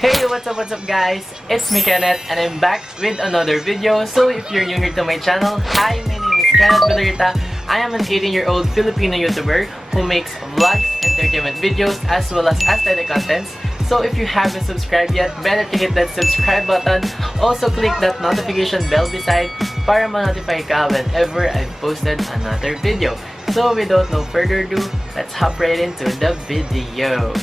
Hey, what's up guys? It's me Kenneth and I'm back with another video. So if you're new here to my channel, hi, my name is Kenneth Villarita. I am an 18-year-old Filipino YouTuber who makes vlogs, entertainment videos, as well as aesthetic contents. So if you haven't subscribed yet, better to hit that subscribe button. Also click that notification bell beside para ma-notify ka whenever I've posted another video. So without no further ado, let's hop right into the video.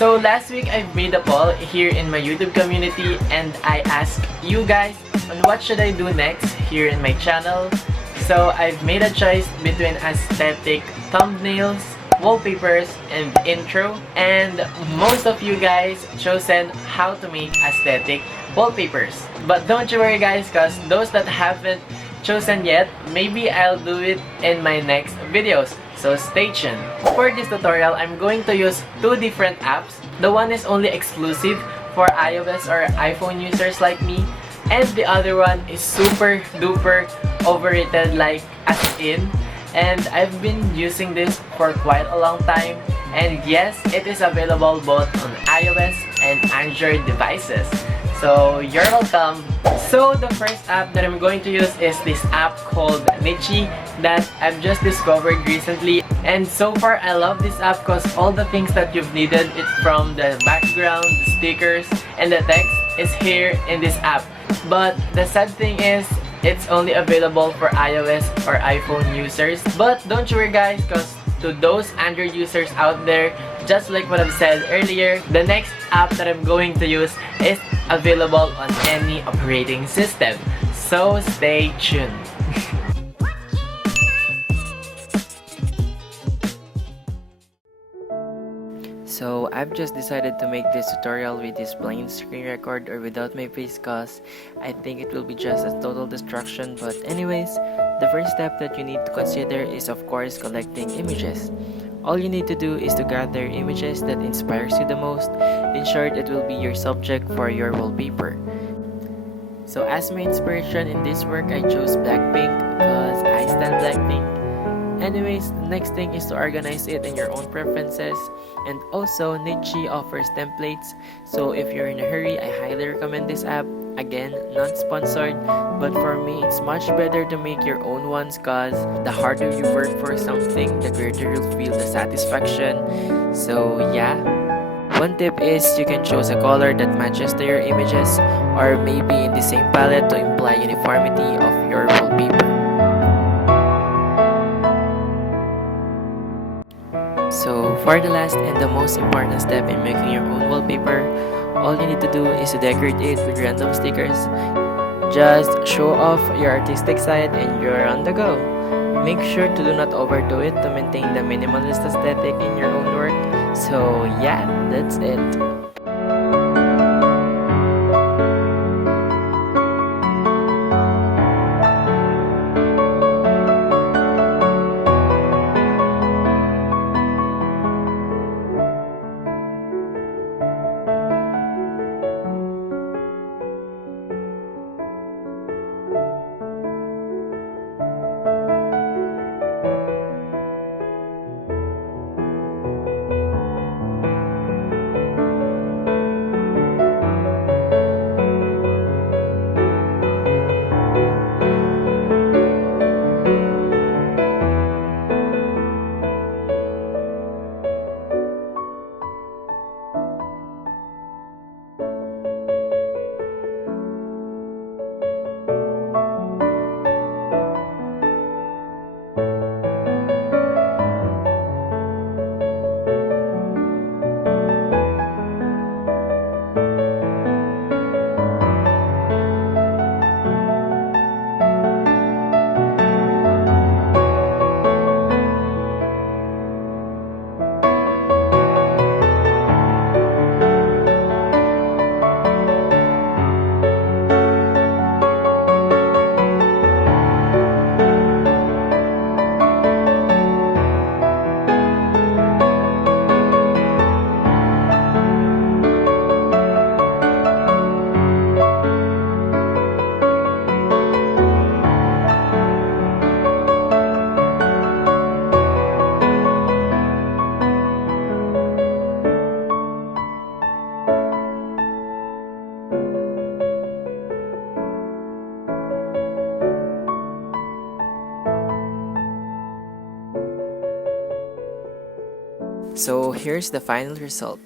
So last week I made a poll here in my YouTube community and I asked you guys on what should I do next here in my channel. So I've made a choice between aesthetic thumbnails, wallpapers, and intro, and most of you guys chosen how to make aesthetic wallpapers. But don't you worry guys, cause those that haven't chosen yet, maybe I'll do it in my next videos. So stay tuned. For this tutorial, I'm going to use two different apps. The one is only exclusive for iOS or iPhone users like me, and the other one is super duper overrated, like as in. And I've been using this for quite a long time. And yes, it is available both on iOS and Android devices. So you're welcome. So the first app that I'm going to use is this app called Nichi that I've just discovered recently. And so far I love this app because all the things that you've needed, it from the background, the stickers, and the text is here in this app. But the sad thing is, it's only available for iOS or iPhone users. But don't you worry guys, because to those Android users out there, just like what I've said earlier, the next app that I'm going to use is available on any operating system. So stay tuned. So I've just decided to make this tutorial with this plain screen record or without my face cause I think it will be just a total distraction. But anyways, the first step that you need to consider is of course collecting images. All you need to do is to gather images that inspires you the most. In short, it will be your subject for your wallpaper. So as my inspiration in this work, I chose Blackpink because I stand Blackpink. Anyways, the next thing is to organize it in your own preferences. And also, Nichi offers templates. So if you're in a hurry, I highly recommend this app. Again, not sponsored, but for me, it's much better to make your own ones cause the harder you work for something, the greater you'll feel the satisfaction. So yeah. One tip is you can choose a color that matches to your images or maybe in the same palette to imply uniformity of your wallpaper. So for the last and the most important step in making your own wallpaper, all you need to do is to decorate it with random stickers. Just show off your artistic side and you're on the go. Make sure to do not overdo it to maintain the minimalist aesthetic in your own work. So yeah, that's it. So here's the final result.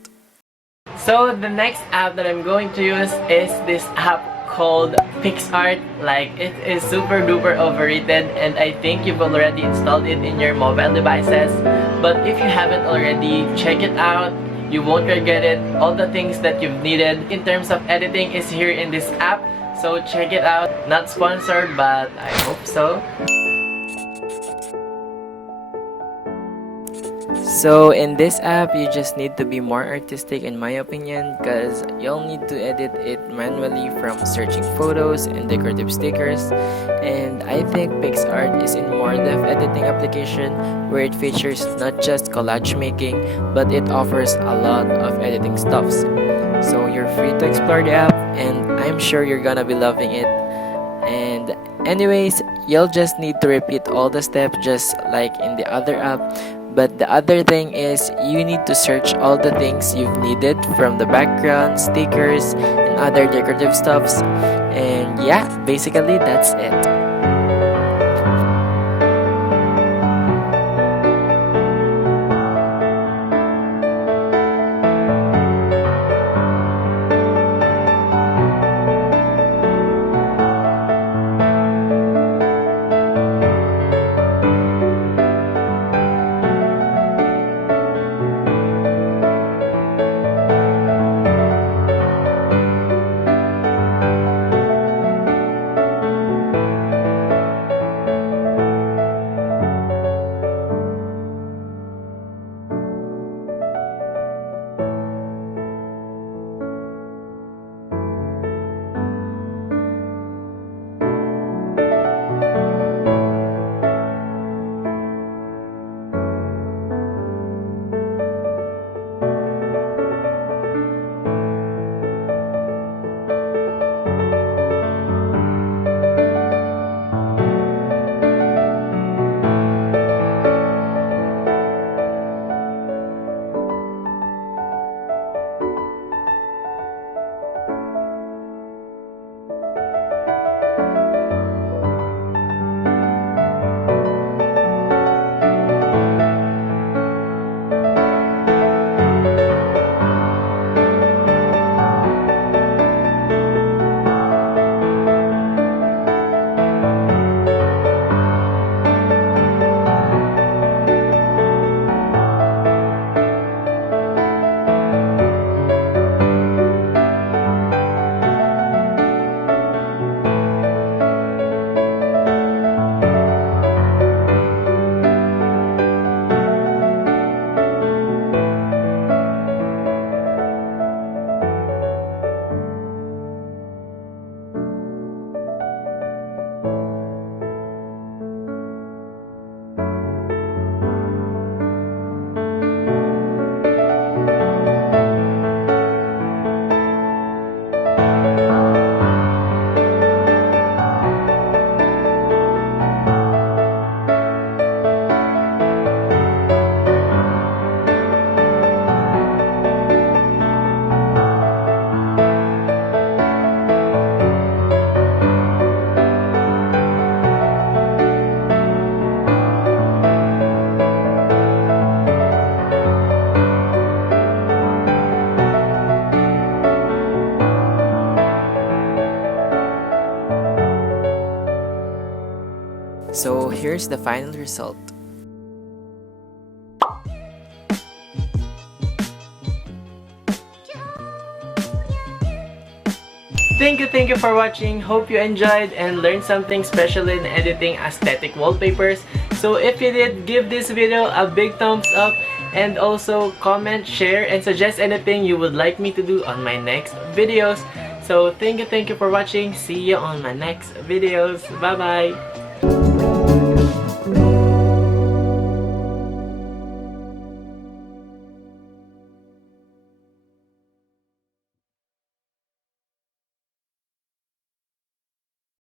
So the next app that I'm going to use is this app called picsart. Like, it is super duper overrated, and I think you've already installed it in your mobile devices. But if you haven't already, check it out. You won't regret it. All the things that you've needed in terms of editing is here in this app. So check it out. Not sponsored, but I hope so. So in this app, you just need to be more artistic in my opinion, because you'll need to edit it manually from searching photos and decorative stickers. And I think picsart is a more depth editing application where it features not just collage making, but it offers a lot of editing stuffs. So you're free to explore the app, and I'm sure you're gonna be loving it. And anyways, you'll just need to repeat all the steps just like in the other app. But the other thing is, you need to search all the things you've needed from the background, stickers, and other decorative stuffs. And yeah, basically that's it. So here's the final result. Thank you for watching. Hope you enjoyed and learned something special in editing aesthetic wallpapers. So if you did, give this video a big thumbs up, and also comment, share, and suggest anything you would like me to do on my next videos. So thank you for watching. See you on my next videos. Bye bye.